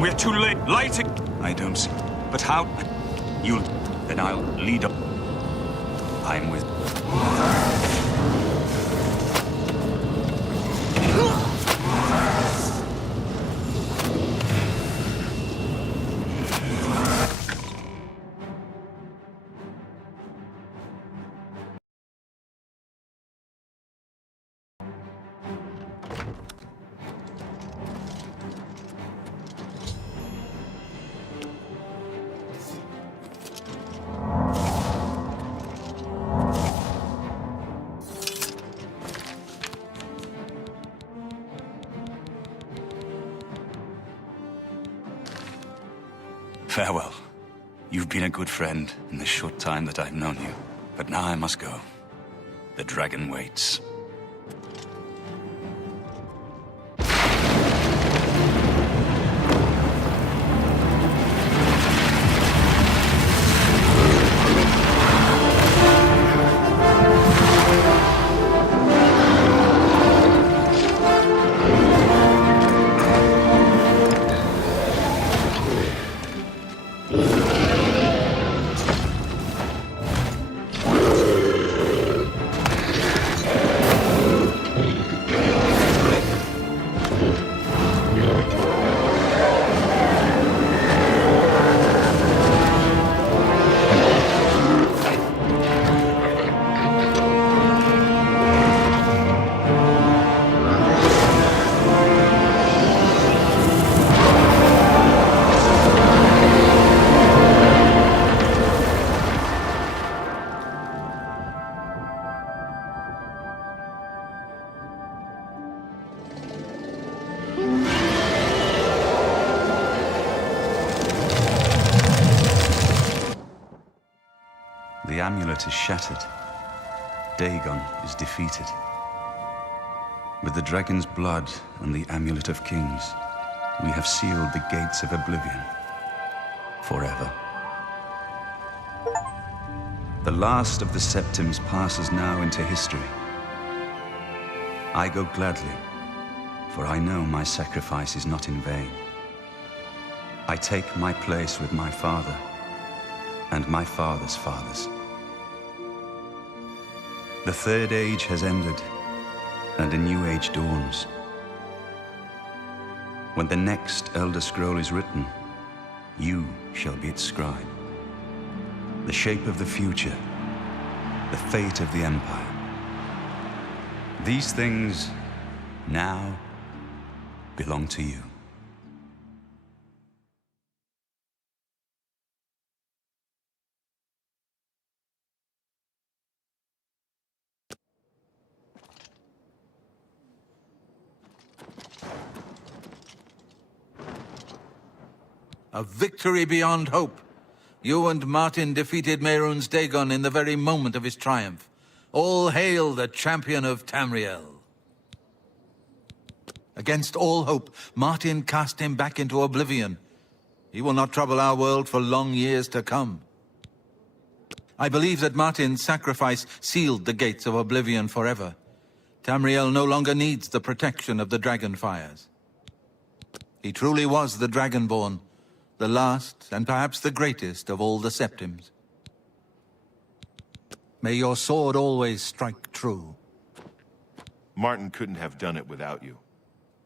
We're too late. Lighting. I don't see. But how? You'll. Then I'll lead up. I'm with. Farewell. You've been a good friend in the short time that I've known you. But now I must go. The dragon waits. The amulet is shattered. Dagon is defeated. With the dragon's blood and the amulet of kings, we have sealed the gates of Oblivion forever. The last of the Septims passes now into history. I go gladly, for I know my sacrifice is not in vain. I take my place with my father and my father's fathers. The Third Age has ended, and a new age dawns. When the next Elder Scroll is written, you shall be its scribe. The shape of the future, the fate of the Empire. These things now belong to you. A victory beyond hope. You and Martin defeated Mehrunes Dagon in the very moment of his triumph. All hail the champion of Tamriel. Against all hope, Martin cast him back into Oblivion. He will not trouble our world for long years to come. I believe that Martin's sacrifice sealed the gates of Oblivion forever. Tamriel no longer needs the protection of the dragon fires. He truly was the Dragonborn, the last and perhaps the greatest of all the Septims. May your sword always strike true. Martin couldn't have done it without you.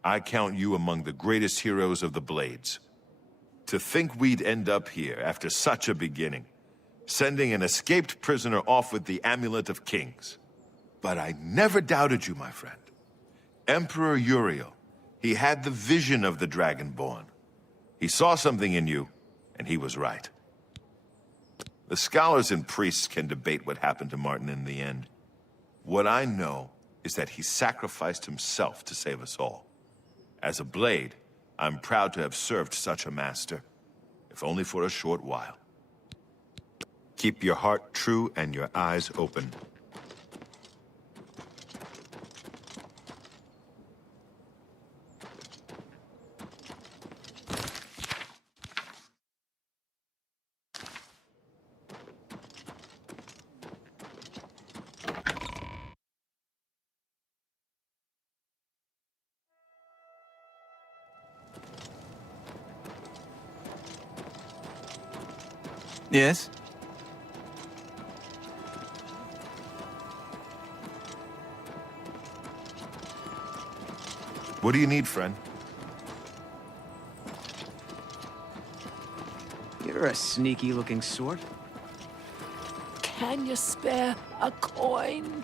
I count you among the greatest heroes of the Blades. To think we'd end up here after such a beginning, sending an escaped prisoner off with the Amulet of Kings. But I never doubted you, my friend. Emperor Uriel, he had the vision of the Dragonborn. He saw something in you, and he was right. The scholars and priests can debate what happened to Martin in the end. What I know is that he sacrificed himself to save us all. As a Blade, I'm proud to have served such a master, if only for a short while. Keep your heart true and your eyes open. Yes? What do you need, friend? You're a sneaky-looking sort. Can you spare a coin?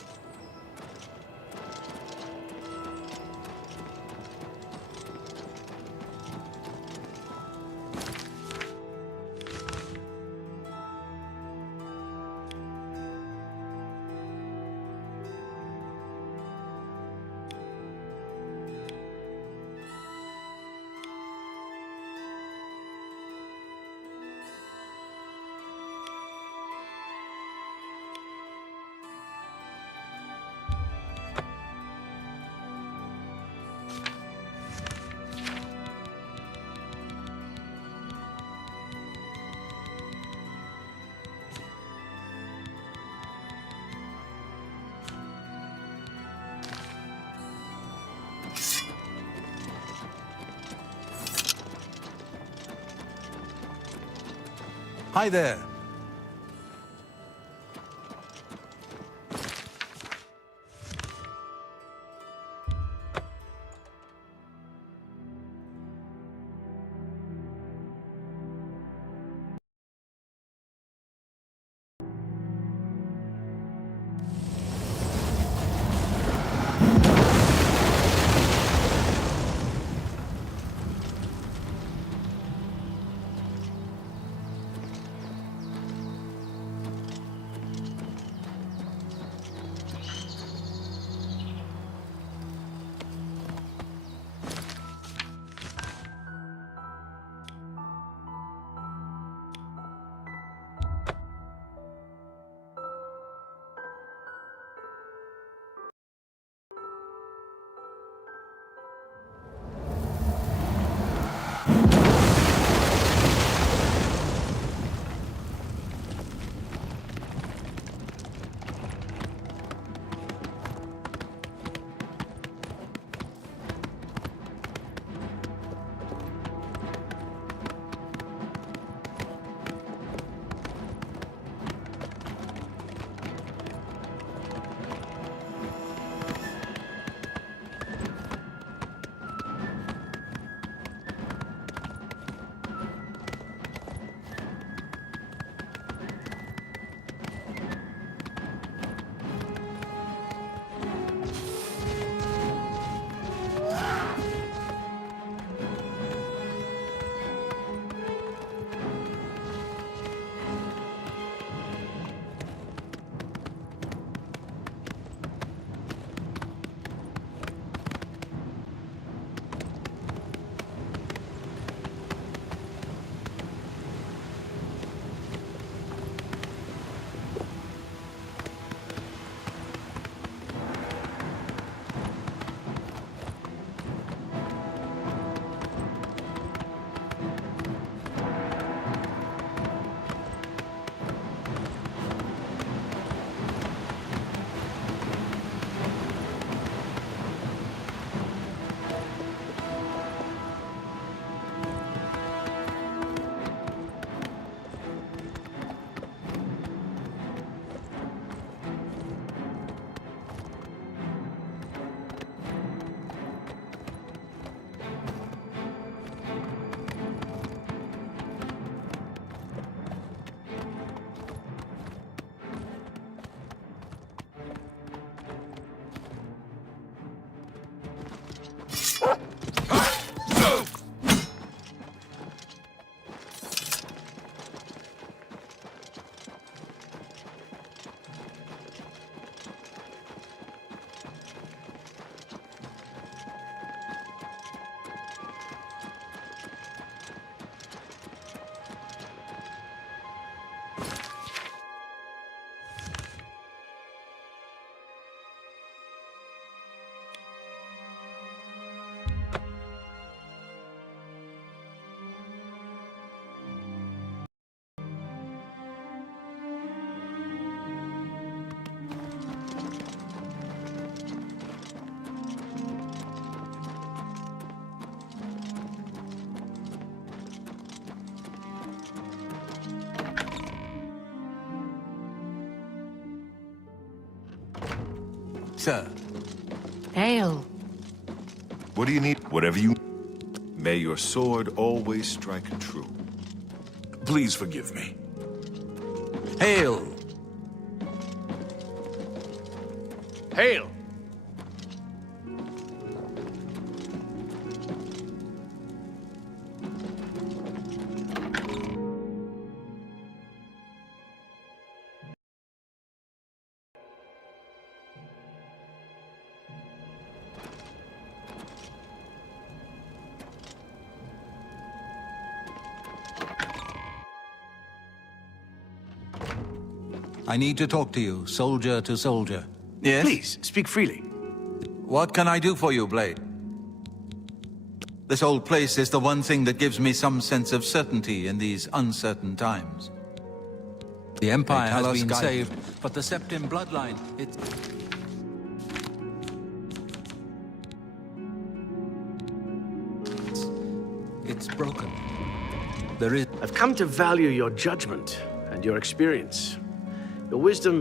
Hi there. Sir. Hail. What do you need? Whatever you... May your sword always strike true. Please forgive me. Hail! Hail! I need to talk to you, soldier to soldier. Yes? Please, speak freely. What can I do for you, Blade? This old place is the one thing that gives me some sense of certainty in these uncertain times. The Empire has been saved, but the Septim bloodline, it's broken. There is... I've come to value your judgment and your experience. Your wisdom